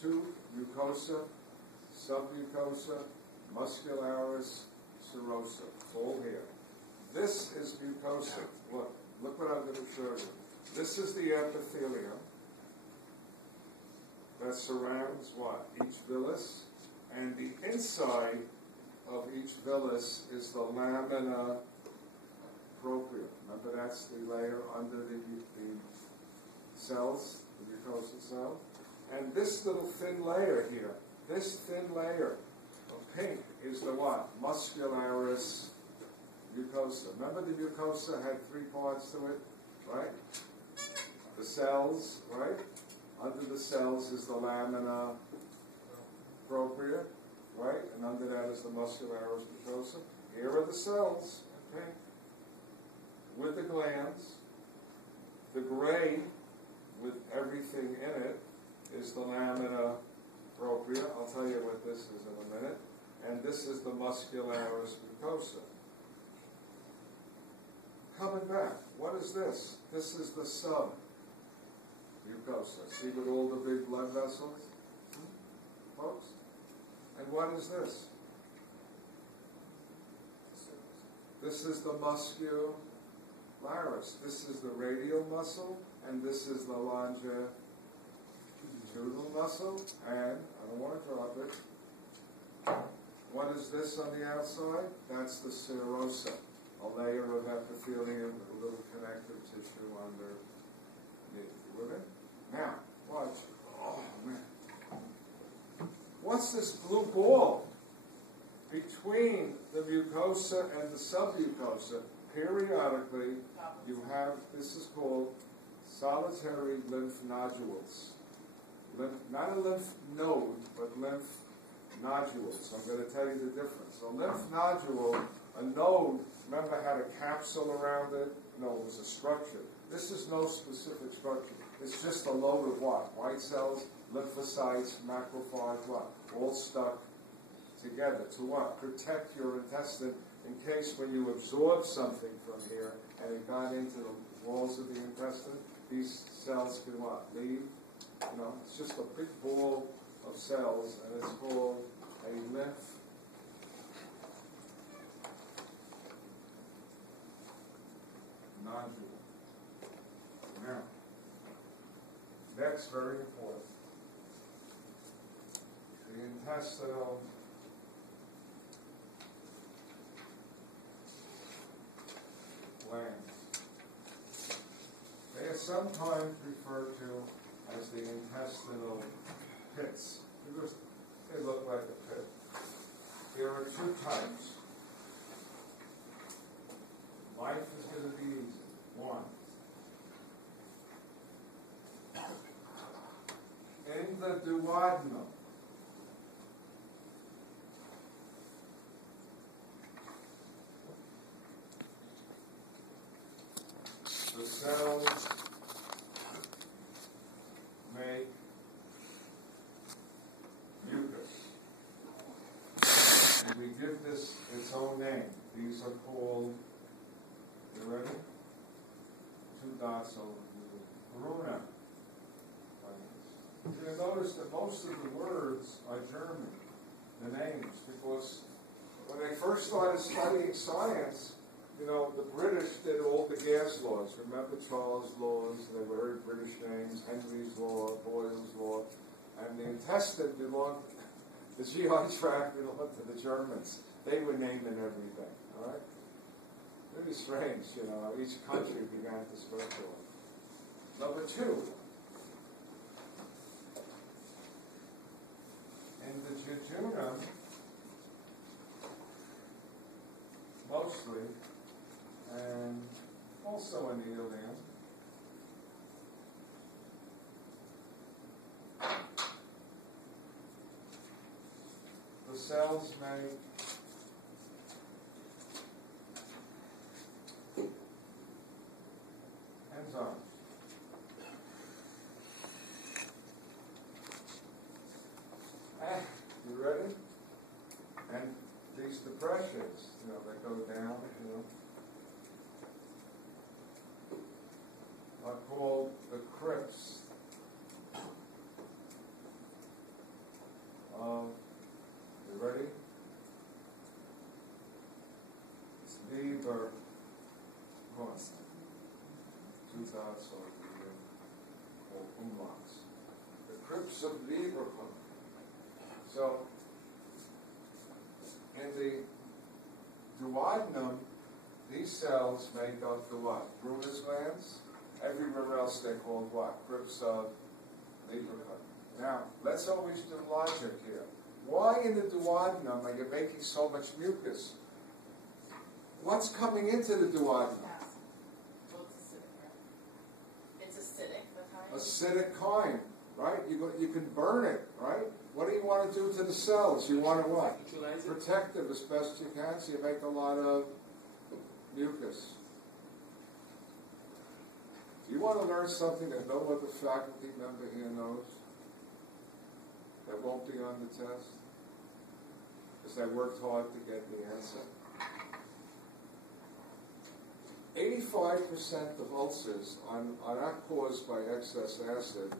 two, mucosa, submucosa, muscularis, serosa. It's all here. This is mucosa. Look what I'm going to show you. This is the epithelium that surrounds what? Each villus. And the inside of each villus is the lamina propria. Remember, that's the layer under the cells, the mucosal cell. And this little thin layer here, this thin layer of pink is the what? Muscularis mucosa. Remember the mucosa had three parts to it, right? The cells, right? Under the cells is the lamina propria, right? And under that is the muscularis mucosa. Here are the cells, okay? With the glands. The gray, with everything in it, is the lamina propria. I'll tell you what this is in a minute. And this is the muscularis mucosa. Coming back, what is this? This is the submucosa. See with all the big blood vessels? Folks? And what is this? This is the muscularis. This is the radial muscle, and this is the longitudinal muscle, and I don't want to drop it. What is this on the outside? That's the serosa, a layer of epithelium with a little connective tissue underneath. You with it? Now, watch. Oh, man. What's this blue ball? Between the mucosa and the submucosa, periodically, you have, this is called solitary lymph nodules. Not a lymph node, but lymph nodules. I'm going to tell you the difference. A lymph nodule, a node, remember, had a capsule around it? No, it was a structure. This is no specific structure. It's just a load of what? White cells, lymphocytes, macrophages, what? All stuck together to what? Protect your intestine in case when you absorb something from here and it got into the walls of the intestine, these cells can what? Leave? You know, it's just a big ball of cells, and it's called a lymph nodule. Now, next, very important, the intestinal glands. They are sometimes referred to as the intestinal pits, because they look like a pit. There are two types. Life is going to be easy. One, in the duodenum, the cells make mucus. And we give this its own name. These are called, you ready? Two dots over the Bruna. You'll notice that most of the words are German, the names, because when they first started studying science, you know, the British did all the gas laws. Remember Charles' laws? They were very British names. Henry's law, Boyle's law. And the intestine belonged, the GI tract belonged to the Germans. They were naming everything, all right? Really strange, you know, each country began to specialize. Number two, in the jejunum, mostly, and also in the ileum, the cells make enzymes. You ready? And these depressions, you know, that go down, you know, are called the crypts. dots on or umlauts. The crypts of Lieberkund. So, in the duodenum, these cells make up the what? Brunner's glands. Everywhere else they're called what? Crypts of Lieberkund. Now, let's always do logic here. Why in the duodenum are you making so much mucus? What's coming into the duodenum? Well, it's acidic, right? It's acidic, the kind? Acidic chyme, right? You can burn it, right? What do you want to do to the cells? You want to what? Protect them as best you can, so you make a lot of mucus. Do you want to learn something that no other faculty member here knows? That won't be on the test? Because I worked hard to get the answer. 85% of ulcers are not caused by excess acid.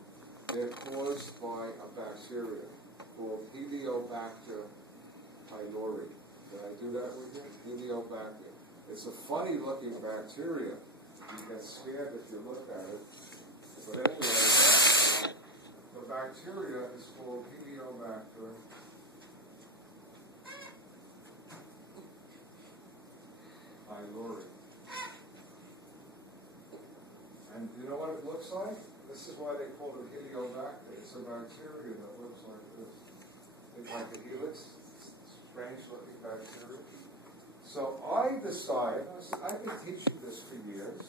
They're caused by a bacteria called Helicobacter pylori. Did I do that with you? Helicobacter. It's a funny-looking bacteria. You get scared if you look at it. But anyway, the bacteria is called Helicobacter pylori. And you know what it looks like? This is why they call it Helicobacter. It's a bacteria that looks like this. It's like a helix, strange-looking bacteria. So I decided, I've been teaching this for years,